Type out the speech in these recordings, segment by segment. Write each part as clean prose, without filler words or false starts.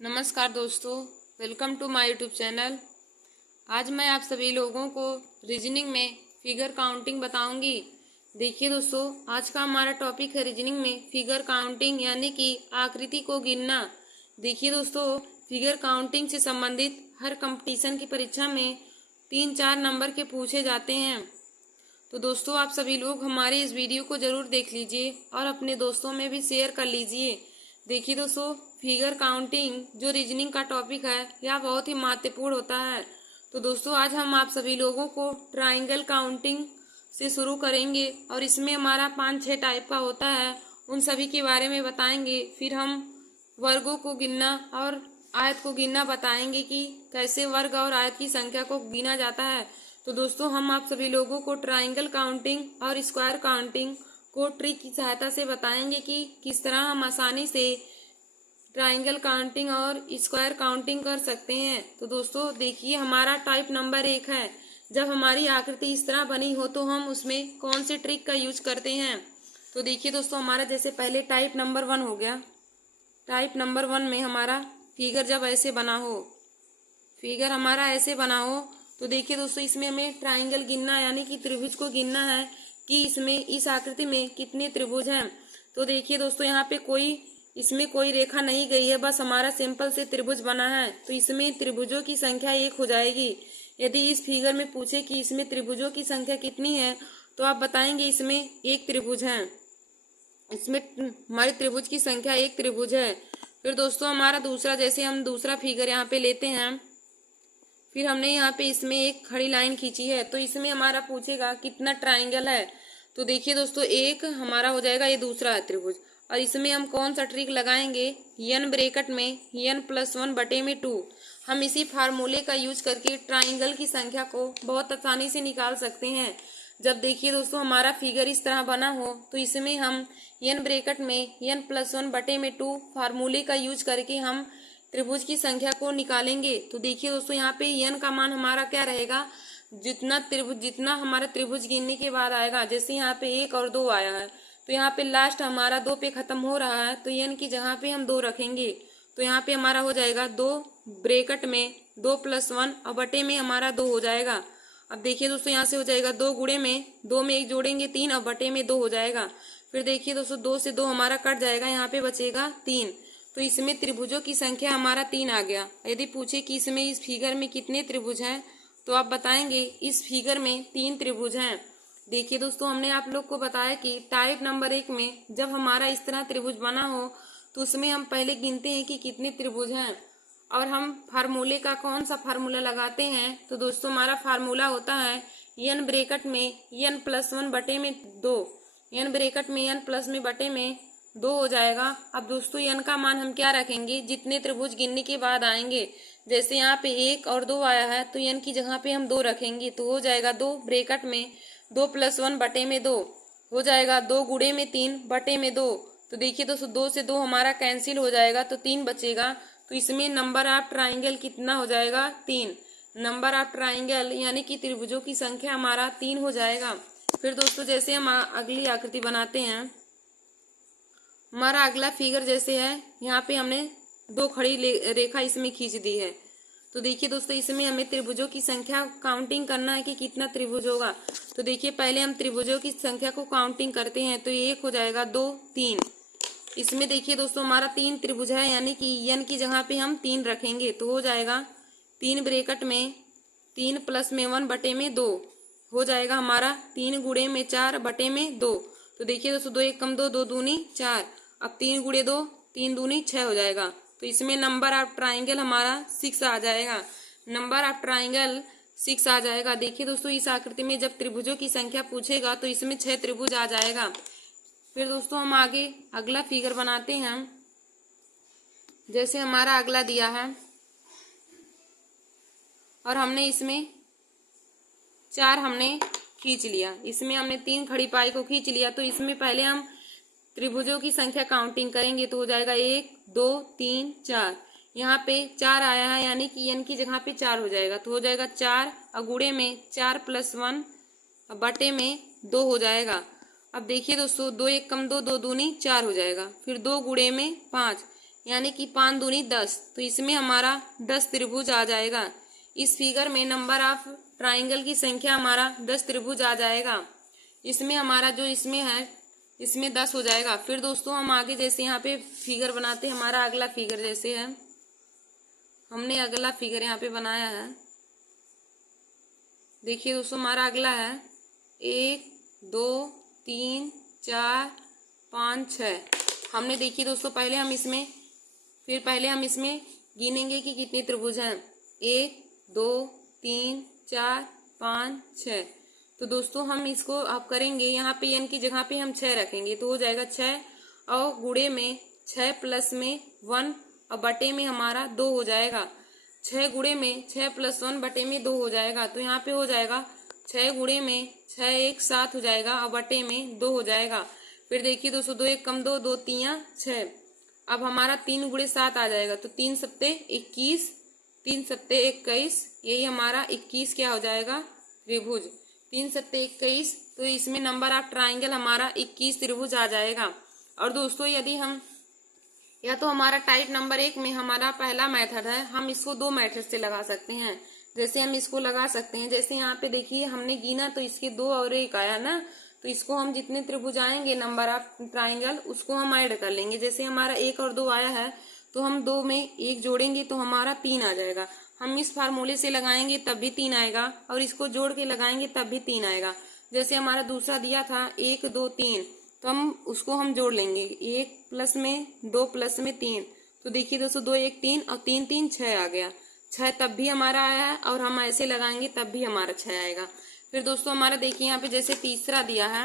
नमस्कार दोस्तों, welcome to my YouTube channel. आज मैं आप सभी लोगों को रीजनिंग में फिगर काउंटिंग बताऊंगी। देखिए दोस्तों, आज का हमारा टॉपिक है रीजनिंग में फिगर काउंटिंग यानी कि आकृति को गिनना। देखिए दोस्तों, फिगर काउंटिंग से संबंधित हर कंपटीशन की परीक्षा में 3-4 नंबर के पूछे जाते हैं। तो दोस्तों, आप सभी लोग हमारे इस वीडियो को जरूर देख लीजिए और अपने दोस्तों में भी शेयर कर लीजिए। देखिए दोस्तों, फिगर काउंटिंग जो रीजनिंग का टॉपिक है यह बहुत ही महत्वपूर्ण होता है। तो दोस्तों, आज हम आप सभी लोगों को ट्राइंगल काउंटिंग से शुरू करेंगे और इसमें हमारा 5-6 टाइप का होता है, उन सभी के बारे में बताएंगे। फिर हम वर्गों को गिनना और आयत को गिनना बताएंगे कि कैसे वर्ग और आयत की संख्या को गिना जाता है। तो दोस्तों, हम आप सभी लोगों को ट्राइंगल काउंटिंग और स्क्वायर काउंटिंग को ट्रिक की सहायता से बताएंगे कि किस तरह हम आसानी से ट्राइंगल काउंटिंग और स्क्वायर काउंटिंग कर सकते हैं। तो दोस्तों देखिए, हमारा टाइप नंबर 1 है। जब हमारी आकृति इस तरह बनी हो तो हम उसमें कौन से ट्रिक का यूज करते हैं। तो देखिए दोस्तों, हमारा जैसे पहले टाइप नंबर 1 हो गया। टाइप नंबर 1 में हमारा फिगर जब ऐसे बना हो, फिगर हमारा ऐसे बना हो, तो देखिए दोस्तों, इसमें हमें ट्राइंगल गिनना यानी कि त्रिभुज को गिनना है कि इसमें इस आकृति में कितने त्रिभुज हैं। तो देखिए दोस्तों, यहाँ पे इसमें कोई रेखा नहीं गई है, बस हमारा सिंपल से त्रिभुज बना है। तो इसमें त्रिभुजों की संख्या 1 हो जाएगी। यदि इस फिगर में पूछे कि इसमें त्रिभुजों की संख्या कितनी है, तो आप बताएंगे इसमें 1 त्रिभुज है। इसमें हमारे त्रिभुज की संख्या 1 त्रिभुज है। फिर दोस्तों, हमारा दूसरा, जैसे हम दूसरा फिगर यहाँ पे लेते हैं, फिर हमने यहाँ पे इसमें एक खड़ी लाइन खींची है, तो इसमें हमारा पूछेगा कितना ट्राइंगल है। तो देखिए दोस्तों, एक हमारा हो जाएगा, ये दूसरा है त्रिभुज। और इसमें हम कौन सा ट्रिक लगाएंगे, n ब्रैकेट में n+1/2। हम इसी फार्मूले का यूज करके ट्राइंगल की संख्या को बहुत आसानी से निकाल सकते हैं। जब देखिए दोस्तों, हमारा फिगर इस तरह बना हो तो इसमें हम n ब्रैकेट में n+1/2 फार्मूले का यूज करके हम त्रिभुज की संख्या को निकालेंगे। तो देखिए दोस्तों, यहाँ पे n का मान हमारा क्या रहेगा, जितना हमारा त्रिभुज गिनने के बाद आएगा। जैसे यहाँ पे 1 और 2 आया है, तो यहाँ पे लास्ट हमारा 2 पे खत्म हो रहा है, तो n की जगह पे हम 2 रखेंगे। तो यहाँ पे हमारा हो जाएगा 2 ब्रैकेट में 2+1 और बटे में हमारा 2 हो जाएगा। अब देखिए दोस्तों, यहाँ से हो जाएगा 2 गुणे में 2 में 1 जोड़ेंगे 3 और बटे में 2 हो जाएगा। फिर देखिए दोस्तों, 2 से 2 हमारा कट जाएगा, यहाँ पे बचेगा 3। तो इसमें त्रिभुजों की संख्या हमारा 3 आ गया। यदि पूछे कि इसमें इस फिगर में कितने त्रिभुज हैं, तो आप बताएंगे इस फिगर में 3 त्रिभुज हैं। देखिए दोस्तों, हमने आप लोग को बताया कि टाइप नंबर 1 में जब हमारा इस तरह त्रिभुज बना हो तो उसमें हम पहले गिनते हैं कि कितने त्रिभुज हैं और हम फार्मूले का कौन सा फार्मूला लगाते हैं। तो दोस्तों, हमारा फार्मूला होता है n ब्रैकेट में n+1/2। n ब्रैकेट में n+1/2 हो जाएगा। अब दोस्तों, n का मान हम क्या रखेंगे, जितने त्रिभुज गिनने के बाद आएंगे। जैसे यहाँ पे 1 और 2 आया है, तो n की जगह पे हम 2 रखेंगे, तो हो जाएगा 2 ब्रैकेट में 2+1/2 हो जाएगा 2 गुणे में 3/2। तो देखिए दोस्तों, 2 से 2 हमारा कैंसिल हो जाएगा, तो 3 बचेगा। तो इसमें नंबर ऑफ ट्राइंगल कितना हो जाएगा, 3। नंबर ऑफ ट्राइंगल यानी कि त्रिभुजों की संख्या हमारा 3 हो जाएगा। फिर दोस्तों, जैसे हम अगली आकृति बनाते हैं, हमारा अगला फिगर जैसे है, यहाँ पे हमने 2 खड़ी रेखा इसमें खींच दी है। तो देखिए दोस्तों, इसमें हमें त्रिभुजों की संख्या काउंटिंग करना है कि कितना त्रिभुज होगा। तो देखिए, पहले हम त्रिभुजों की संख्या को काउंटिंग करते हैं, तो 1 हो जाएगा, 2, 3। इसमें देखिए दोस्तों, हमारा 3 त्रिभुज है, यानी कि n की जगह पे हम 3 रखेंगे, तो हो जाएगा 3 ब्रैकेट में 3+1/2 हो जाएगा हमारा 3 गुणे में 4/2। तो देखिए दोस्तों, 2 1 कम 2, 2 दूनी 4। अब 3 गुणे 2, 3 दूनी 6 हो जाएगा। तो इसमें नंबर ऑफ ट्राइंगल हमारा 6 आ जाएगा। नंबर ऑफ ट्राइंगल 6 आ जाएगा। देखिए दोस्तों, इस आकृति में जब त्रिभुजों की संख्या पूछेगा तो इसमें 6 त्रिभुज आ जाएगा। फिर दोस्तों, हम आगे अगला फिगर बनाते हैं। जैसे हमारा अगला दिया है और हमने इसमें 4 हमने खींच लिया, इसमें हमने 3 खड़ी पाई को खींच लिया। तो इसमें पहले हम त्रिभुजों की संख्या काउंटिंग करेंगे, तो हो जाएगा 1 2 3 4। यहाँ पे 4 आया है, यानी कि n की जगह पे 4 हो जाएगा, तो हो जाएगा 4 और गुणे में 4+1 और बटे में 2 हो जाएगा। अब देखिए दोस्तों, 2 1 कम 2, 2 दूनी 4 हो जाएगा। फिर 2 गुणे में 5, यानी कि 5 दूनी 10, तो इसमें हमारा 10 त्रिभुज आ जाएगा। इस फिगर में नंबर ऑफ ट्राइंगल की संख्या हमारा 10 त्रिभुज आ जाएगा। इसमें हमारा जो इसमें है इसमें 10 हो जाएगा। फिर दोस्तों हम आगे जैसे यहाँ पे फिगर बनाते हैं, हमारा अगला फिगर जैसे है, हमने अगला फिगर यहाँ पे बनाया है। देखिए दोस्तों हमारा अगला है 1 2 3 4 5 6। हमने देखिए दोस्तों पहले हम इसमें गिनेंगे कि कितने त्रिभुज हैं। 1 2 3 4 5 6। तो दोस्तों हम इसको अब करेंगे, यहाँ पे n की जगह पे हम 6 रखेंगे तो हो जाएगा 6 और गुणे में 6 प्लस में 1 और बटे में हमारा 2 हो जाएगा। 6 गुणे में 6 प्लस 1 बटे में 2 हो जाएगा। तो यहाँ पे हो जाएगा 6 गुणे में 6 1 7 हो जाएगा और बटे में 2 हो जाएगा। फिर देखिए दोस्तों 2 1 कम 2 2 3 6। अब हमारा 3 गुणे 7 आ जाएगा तो 3 सत्ते 21, 3 सत्ते 21, यही हमारा 21 क्या हो जाएगा त्रिभुज। 3 सत्ते 21, तो इसमें नंबर ऑफ ट्राइंगल हमारा 21 त्रिभुज आ जाएगा। और दोस्तों यदि हम या तो हमारा टाइप नंबर 1 में हमारा पहला मेथड है, हम इसको 2 मेथड से लगा सकते हैं। जैसे हम इसको लगा सकते हैं, जैसे यहाँ पे देखिए हमने गिना तो इसके 2 और 1 आया ना, तो इसको हम जितने त्रिभुज आएंगे नंबर ऑफ ट्राइंगल उसको हम ऐड कर लेंगे। जैसे हमारा 1 और 2 आया है तो हम 2 में 1 जोड़ेंगे तो हमारा 3 आ जाएगा। हम इस फार्मूले से लगाएंगे तब भी 3 आएगा और इसको जोड़ के लगाएंगे तब भी 3 आएगा। जैसे हमारा दूसरा दिया था 1 2 3, तो हम उसको हम जोड़ लेंगे 1 प्लस में 2 प्लस में 3। तो देखिए दोस्तों 2 1 3 और 3 3 6 आ गया। 6 तब भी हमारा आया है और हम ऐसे लगाएंगे तब भी हमारा 6 आएगा। फिर दोस्तों हमारा देखिए यहाँ पे जैसे तीसरा दिया है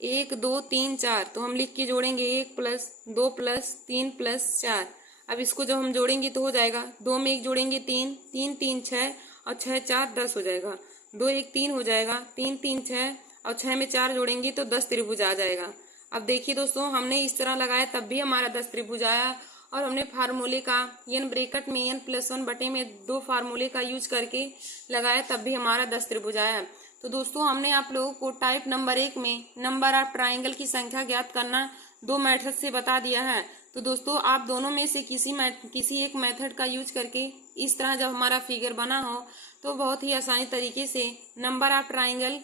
1 2 3 4, तो हम लिख के जोड़ेंगे 1 प्लस 2 प्लस 3 प्लस 4। अब इसको जब हम जोड़ेंगे तो हो जाएगा 2 में 1 जोड़ेंगे 3, 3 3 6 और 6 4 10 हो जाएगा। 2 1 3 हो जाएगा, 3 3 6 और 6 में 4 जोड़ेंगे तो 10 त्रिभुज आ जाएगा। अब देखिए दोस्तों हमने इस तरह लगाया तब भी हमारा 10 त्रिभुज आया और हमने फार्मूले का n ब्रैकेट में n प्लस 1 बटे में 2 फार्मूले का यूज करके लगाया तब भी हमारा 10 त्रिभुज आया। तो दोस्तों हमने आप लोगों को टाइप नंबर 1 में नंबर ऑफ ट्राइंगल की संख्या ज्ञात करना 2 मेथड से बता दिया है। तो दोस्तों आप दोनों में से किसी एक मेथड का यूज करके इस तरह जब हमारा फिगर बना हो तो बहुत ही आसानी तरीके से नंबर ऑफ ट्राइंगल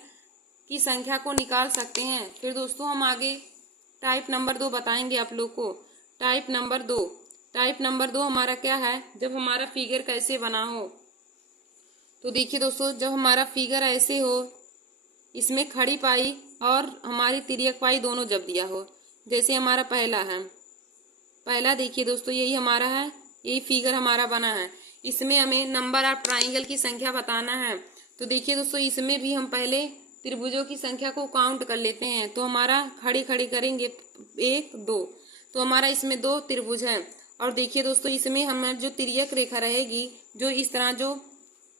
की संख्या को निकाल सकते हैं। फिर दोस्तों हम आगे टाइप नंबर 2 बताएंगे आप लोग को। टाइप नंबर 2 हमारा क्या है, जब हमारा फिगर कैसे बना हो। तो देखिए दोस्तों जब हमारा फिगर ऐसे हो, इसमें खड़ी पाई और हमारी तिर्यक पाई दोनों जब दिया हो, जैसे हमारा पहला देखिए दोस्तों यही हमारा है, यही फिगर हमारा बना है। इसमें हमें नंबर ऑफ ट्राइंगल की संख्या बताना है। तो देखिए दोस्तों इसमें भी हम पहले त्रिभुजों की संख्या को काउंट कर लेते हैं। तो हमारा खड़ी करेंगे 1 2, तो हमारा इसमें 2 त्रिभुज है। और देखिए दोस्तों इसमें हमारी जो तिर्यक रेखा रहेगी, जो इस तरह जो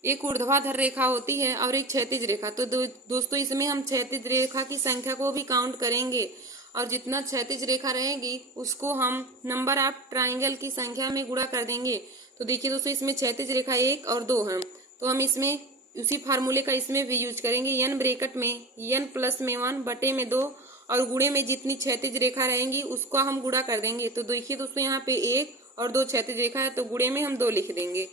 एक ऊर्ध्वाधर रेखा होती है और एक क्षैतिज रेखा, तो दोस्तों इसमें हम क्षैतिज रेखा की संख्या को भी काउंट करेंगे और जितना क्षैतिज रेखा रहेगी उसको हम नंबर ऑफ ट्राइंगल की संख्या में गुणा कर देंगे। तो देखिए दोस्तों इसमें क्षैतिज रेखा 1 और 2 है, तो हम इसमें उसी फार्मूले का इसमें भी यूज करेंगे। n ब्रैकेट में n प्लस में 1 बटे में 2 और गुणे में जितनी क्षैतिज रेखा रहेंगी उसको हम गुणा कर देंगे। तो देखिए दोस्तों यहाँ पे 1 और 2 क्षैतिज रेखा है तो गुणे में हम 2 लिख देंगे।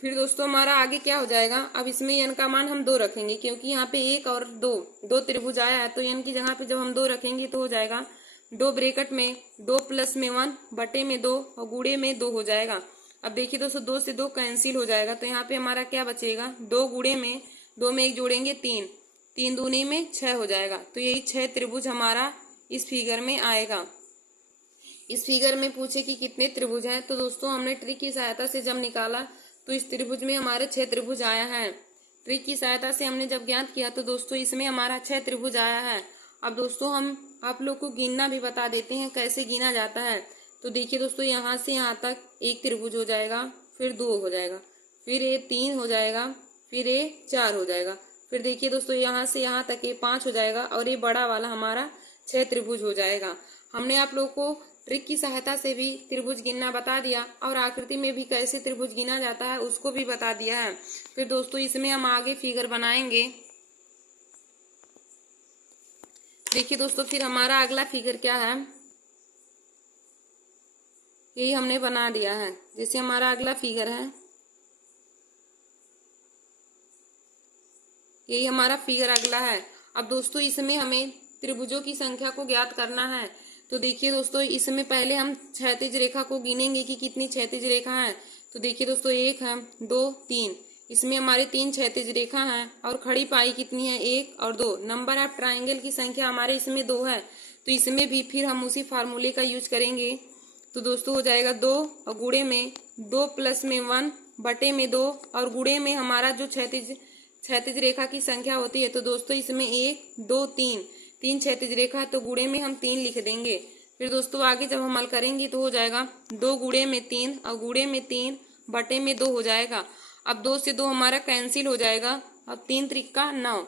फिर दोस्तों हमारा आगे क्या हो जाएगा, अब इसमें n का मान हम 2 रखेंगे क्योंकि यहाँ पे 1 और 2 त्रिभुज आया है, तो n की जगह पे जब हम 2 रखेंगे तो हो जाएगा 2 ब्रैकेट में 2 प्लस में 1 बटे में 2 और गुणे में 2 हो जाएगा। अब देखिए दोस्तों 2 से 2 कैंसिल हो जाएगा, तो यहाँ पे हमारा क्या बचेगा, 2 गुणे में 2 में 1 जोड़ेंगे 3, 3 दूनी में 6 हो जाएगा। तो यही 6 त्रिभुज हमारा इस फिगर में आएगा। इस फिगर में पूछे कि कितने त्रिभुज हैं, तो दोस्तों हमने ट्रिक की सहायता से जब निकाला तो इस त्रिभुज में हमारे 6 त्रिभुज आया है। ट्रिक की सहायता से हमने जब ज्ञात किया तो दोस्तों इसमें हमारा 6 त्रिभुज आया है। अब दोस्तों हम आप लोग को गिनना भी बता देते हैं कैसे गिना जाता है। तो देखिए दोस्तों यहाँ से यहाँ तक 1 त्रिभुज हो जाएगा, फिर 2 हो जाएगा, फिर ये 3 हो जाएगा, फिर ये 4 हो जाएगा, फिर देखिए दोस्तों यहाँ से यहाँ तक ये 5 हो जाएगा और ये बड़ा वाला हमारा 6 त्रिभुज हो जाएगा। हमने आप लोग को ट्रिक की सहायता से भी त्रिभुज गिनना बता दिया और आकृति में भी कैसे त्रिभुज गिना जाता है उसको भी बता दिया है। फिर दोस्तों इसमें हम आगे फिगर बनाएंगे। देखिए दोस्तों फिर हमारा अगला फिगर क्या है, यही हमने बना दिया है। जैसे हमारा अगला फिगर है, यही हमारा फिगर अगला है। अब दोस्तों इसमें हमें त्रिभुजों की संख्या को ज्ञात करना है। तो देखिए दोस्तों, इसमें पहले हम क्षैतिज रेखा को गिनेंगे कि कितनी क्षैतिज रेखा है। तो देखिए दोस्तों, 1 है, 2, 3, इसमें हमारी 3 क्षैतिज रेखा है। और खड़ी पाई कितनी है, 1 और 2। नंबर ऑफ ट्राइंगल की संख्या हमारे इसमें 2 है। तो इसमें भी फिर हम उसी फार्मूले का यूज करेंगे। तो दोस्तों हो जाएगा 2 और गुणे में 2 प्लस में 1 बटे में 2 और गुणे में हमारा जो क्षैतिज रेखा की संख्या होती है। तो दोस्तों इसमें 1, 2, 3 क्षैतिज रेखा है, तो गुणे में हम 3 लिख देंगे। फिर दोस्तों आगे जब हम हल करेंगे तो हो जाएगा 2 गुणे में 3 और गुणे में 3 बटे में 2 हो जाएगा। अब 2 से 2 हमारा कैंसिल हो जाएगा। अब 3 त्रिका 9,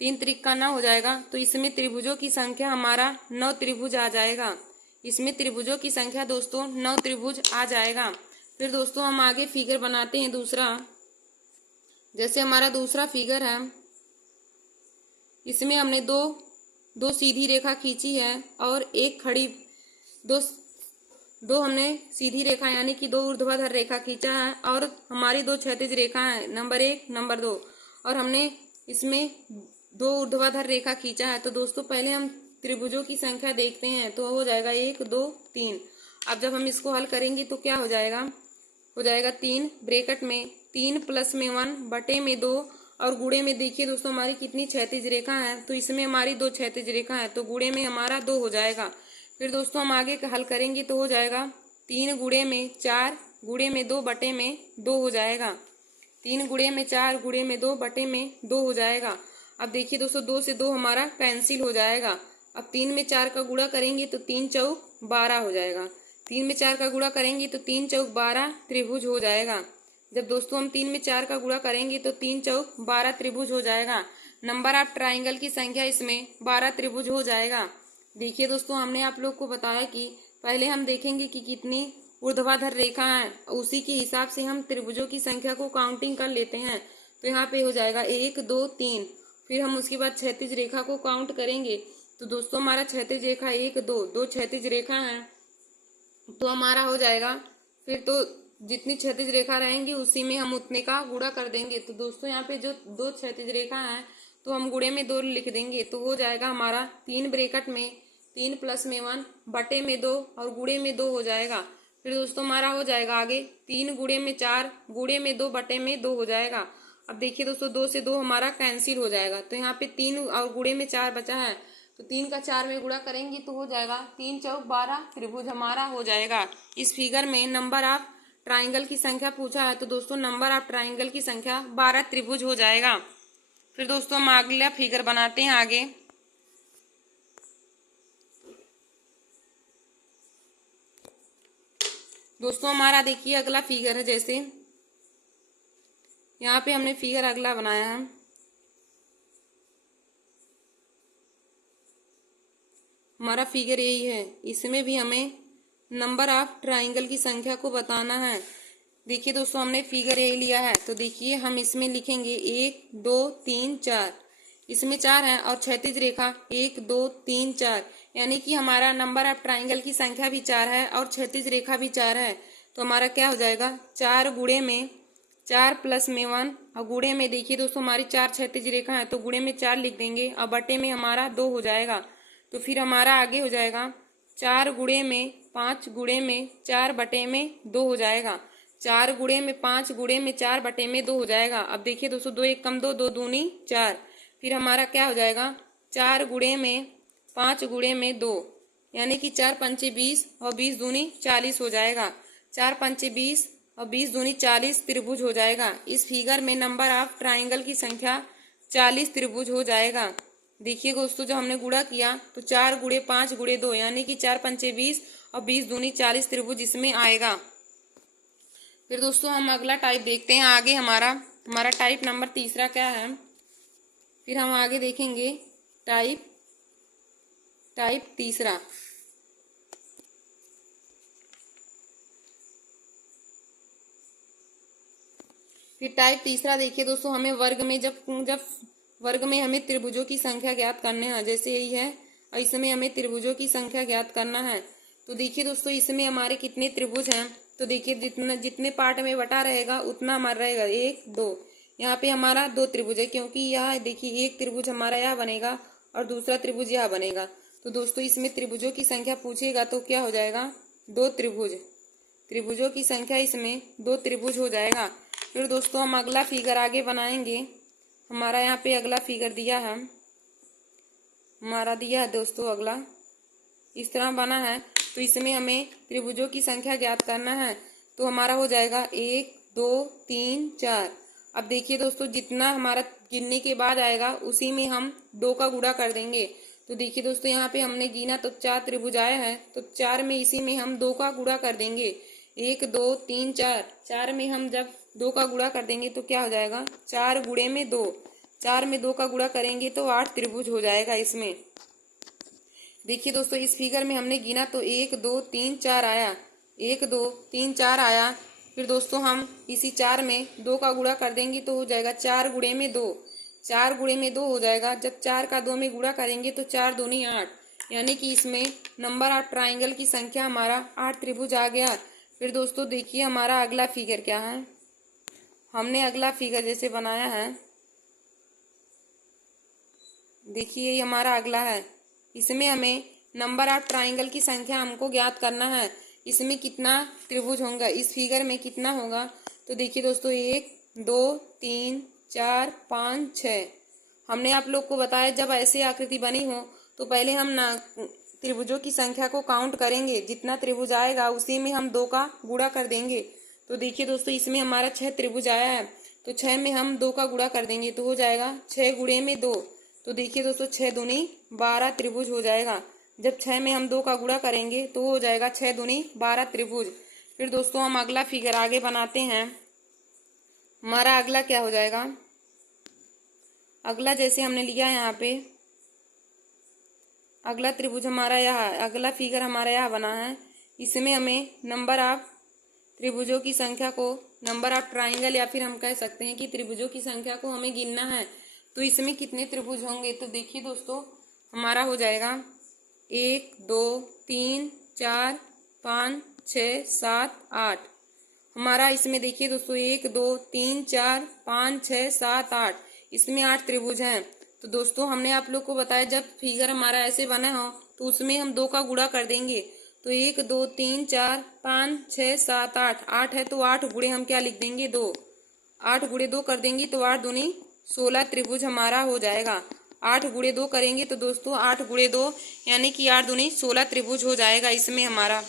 3 त्रिका 9 हो जाएगा। तो इसमें त्रिभुजों की संख्या हमारा 9 त्रिभुज आ जाएगा। इसमें त्रिभुजों की संख्या दोस्तों 9 त्रिभुज आ जाएगा। फिर दोस्तों हम आगे फिगर बनाते हैं दूसरा। जैसे हमारा दूसरा फिगर है, इसमें हमने दो सीधी रेखा खींची है और एक खड़ी, दो हमने सीधी रेखा यानी कि 2 ऊर्ध्वाधर रेखा खींचा है और हमारी 2 क्षैतिज रेखा है, नंबर 1 नंबर 2, और हमने इसमें 2 ऊर्ध्वाधर रेखा खींचा है। तो दोस्तों पहले हम त्रिभुजों की संख्या देखते हैं। तो हो जाएगा 1, 2, 3। अब जब हम इसको हल करेंगे तो क्या हो जाएगा, 3 ब्रैकेट में 3 प्लस में 1 बटे में 2 और गुणे में देखिए दोस्तों हमारी कितनी क्षैतिज रेखा है। तो इसमें हमारी 2 क्षैतिज रेखा है, तो गुणे में हमारा 2 हो जाएगा। फिर दोस्तों हम आगे हल करेंगे तो हो जाएगा 3 गुणे में 4 गुणे में 2 बटे में 2 हो जाएगा। 3 गुणे में 4 गुणे में 2 बटे में 2 हो जाएगा। अब देखिए दोस्तों 2 से 2 हमारा कैंसिल हो जाएगा। अब 3 में 4 का गुणा करेंगे तो 3 चौक 12 हो जाएगा। 3 में 4 का गुणा करेंगे तो 3 चौक 12 त्रिभुज हो जाएगा। जब दोस्तों हम 3 में 4 का गुणा करेंगे तो 3 चौक 12 त्रिभुज हो जाएगा। नंबर ऑफ ट्राइंगल की संख्या इसमें 12 त्रिभुज हो जाएगा। देखिए दोस्तों हमने आप लोग को बताया कि पहले हम देखेंगे कि कितनी ऊर्ध्वाधर रेखा है, उसी के हिसाब से हम त्रिभुजों की संख्या को काउंटिंग कर लेते हैं। तो यहाँ पे हो जाएगा 1, 2, 3। फिर हम उसके बाद क्षैतिज रेखा को काउंट करेंगे। तो दोस्तों हमारा क्षैतिज रेखा 1, 2 क्षैतिज रेखा है, तो हमारा हो जाएगा। फिर तो जितनी क्षैतिज रेखा रहेंगी उसी में हम उतने का गुणा कर देंगे। तो दोस्तों यहाँ पे जो 2 क्षैतिज रेखा है तो हम गुणे में 2 लिख देंगे। तो हो जाएगा हमारा 3 ब्रैकेट में 3 प्लस में 1 बटे में 2 और गुणे में 2 हो जाएगा। फिर दोस्तों हमारा हो जाएगा आगे 3 गुणे में 4 गुणे में 2 बटे में 2 हो जाएगा। अब देखिए दोस्तों 2 से 2 हमारा कैंसिल हो जाएगा। तो यहाँ पे 3 और गुणे में 4 बचा है, तो 3 का 4 में गुणा करेंगे तो हो जाएगा 3 चौक 12 त्रिभुज हमारा हो जाएगा। इस फिगर में नंबर ऑफ ट्राइंगल की संख्या पूछा है, तो दोस्तों नंबर ऑफ ट्राइंगल की संख्या 12 त्रिभुज हो जाएगा। फिर दोस्तों हम अगला फिगर बनाते हैं आगे। दोस्तों हमारा देखिए अगला फिगर है। जैसे यहाँ पे हमने फिगर अगला बनाया है, हमारा फिगर यही है। इसमें भी हमें नंबर ऑफ ट्राइंगल की संख्या को बताना है। देखिए दोस्तों हमने फिगर यही लिया है, तो देखिए हम इसमें लिखेंगे 1, 2, 3, 4। इसमें 4 है और क्षैतिज रेखा 1, 2, 3, 4, यानी कि हमारा नंबर ऑफ ट्राइंगल की संख्या भी 4 है और क्षैतिज रेखा भी 4 है। तो हमारा क्या हो जाएगा, 4 गुणे में 4 प्लस में 1 और गुणे में देखिए दोस्तों हमारी 4 क्षैतिज रेखा है, तो गुणे में 4 लिख देंगे और बटे में हमारा 2 हो जाएगा। तो फिर हमारा आगे हो जाएगा 4 गुणे में 5 गुणे में 4 बटे में 2 हो जाएगा। 4 गुणे में 5 गुणे में 4 बटे में 2 हो जाएगा। अब देखिए दोस्तों 2 1 कम 2, 2 दूनी 4। फिर हमारा क्या हो जाएगा, 4 गुणे में 5 गुणे में 2, यानी कि 4 पंचे 20 और 20 दूनी 40 हो जाएगा। 4 पंचे 20 और 20 दूनी 40 त्रिभुज हो जाएगा। इस फिगर में नंबर ऑफ ट्राइंगल की संख्या 40 त्रिभुज हो जाएगा। देखिए दोस्तों जब हमने गुणा किया तो 4 गुणे 5 गुणे 2, यानी कि 4 पंचे 20 और 20 दूनी 40 त्रिभुज इसमें आएगा। फिर दोस्तों हम अगला टाइप देखते हैं आगे। हमारा टाइप नंबर तीसरा क्या है, फिर हम आगे देखेंगे टाइप तीसरा। फिर टाइप तीसरा देखिए दोस्तों हमें वर्ग में जब वर्ग में हमें त्रिभुजों की संख्या ज्ञात करने हैं, जैसे यही है और इसमें हमें त्रिभुजों की संख्या ज्ञात करना है। तो देखिए दोस्तों इसमें हमारे कितने त्रिभुज हैं, तो देखिए जितने पार्ट में बटा रहेगा उतना हमारा रहेगा 1 2। यहाँ पे हमारा 2 त्रिभुज है, क्योंकि यहाँ देखिए एक त्रिभुज हमारा यहाँ बनेगा और दूसरा त्रिभुज यहाँ बनेगा। तो दोस्तों इसमें त्रिभुजों की संख्या पूछेगा तो क्या हो जाएगा, 2 त्रिभुज। त्रिभुजों की संख्या इसमें 2 त्रिभुज हो जाएगा। फिर दोस्तों हम अगला फिगर आगे बनाएंगे। हमारा यहाँ पे अगला फिगर दिया है, हमारा दिया है दोस्तों अगला इस तरह बना है। तो इसमें हमें त्रिभुजों की संख्या ज्ञात करना है। तो हमारा हो जाएगा 1 2 3 4। अब देखिए दोस्तों जितना हमारा गिनने के बाद आएगा उसी में हम 2 का गुणा कर देंगे। तो देखिए दोस्तों यहाँ पे हमने गिना तो 4 त्रिभुज आया है, तो 4 में इसी में हम 2 का गुणा कर देंगे। 1 2 3 4, 4 में हम जब 2 का गुणा कर देंगे तो क्या हो जाएगा, 4 गुणे में 2। 4 में 2 का गुणा करेंगे तो 8 त्रिभुज हो जाएगा इसमें। देखिए दोस्तों इस फिगर में हमने गिना तो 1 2 3 4 आया, 1 2 3 4 आया। फिर दोस्तों हम इसी 4 में 2 का गुणा कर देंगे तो हो जाएगा 4 गुणे में 2। 4 गुणे में 2 हो जाएगा। जब 4 का 2 में गुणा करेंगे तो 4 दूनी 8, यानी कि इसमें नंबर 8 ट्राइंगल की संख्या हमारा 8 त्रिभुज आ गया। फिर दोस्तों देखिए हमारा अगला फिगर क्या है। हमने अगला फिगर जैसे बनाया है, देखिए ये हमारा अगला है। इसमें हमें नंबर 8 ट्राइंगल की संख्या हमको ज्ञात करना है। इसमें कितना त्रिभुज होगा, इस फिगर में कितना होगा। तो देखिए दोस्तों 1 2 3 4 5 6। हमने आप लोग को बताया जब ऐसे आकृति बनी हो तो पहले हम ना त्रिभुजों की संख्या को काउंट करेंगे। जितना त्रिभुज आएगा उसी में हम 2 का गुणा कर देंगे। तो देखिए दोस्तों इसमें हमारा 6 त्रिभुज आया है, तो 6 में हम 2 का गुणा कर देंगे तो हो जाएगा 6 गुणे में 2। तो देखिए दोस्तों 6 दूनी 12 त्रिभुज हो जाएगा। जब 6 में हम 2 का गुणा करेंगे तो हो जाएगा 6 दूनी 12 त्रिभुज। फिर दोस्तों हम अगला फिगर आगे बनाते हैं। हमारा अगला क्या हो जाएगा, अगला जैसे हमने लिया यहाँ पे अगला त्रिभुज हमारा यहाँ, अगला फिगर हमारा यहाँ बना है। इसमें हमें नंबर ऑफ त्रिभुजों की संख्या को, नंबर ऑफ ट्राइंगल या फिर हम कह सकते हैं कि त्रिभुजों की संख्या को हमें गिनना है। तो इसमें कितने त्रिभुज होंगे, तो देखिए दोस्तों हमारा हो जाएगा 1 2 3 4 5 6 7 8। हमारा इसमें देखिए दोस्तों 1 2 3 4 5 6 7 8, इसमें 8 त्रिभुज हैं। तो दोस्तों हमने आप लोग को बताया जब फिगर हमारा ऐसे बना हो तो उसमें हम 2 का गुणा कर देंगे। तो 1 2 3 4 5 6 7 8, 8 है तो 8 गुणे हम क्या लिख देंगे, 2। 8 गुणे 2 कर देंगे तो 8 दूनी 16 त्रिभुज हमारा हो जाएगा। 8 गुणे 2 करेंगे तो दोस्तों 8 गुणे 2 यानी कि 8 दूनी 16 त्रिभुज हो जाएगा। इसमें हमारा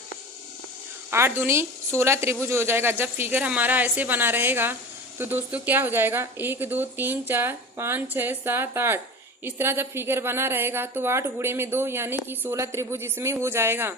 8 दूनी 16 त्रिभुज हो जाएगा। जब फिगर हमारा ऐसे बना रहेगा तो दोस्तों क्या हो जाएगा, 1 2 3 4 5 6 7 8। इस तरह जब फिगर बना रहेगा तो 8 गुणे में 2 यानी कि 16 त्रिभुज इसमें हो जाएगा।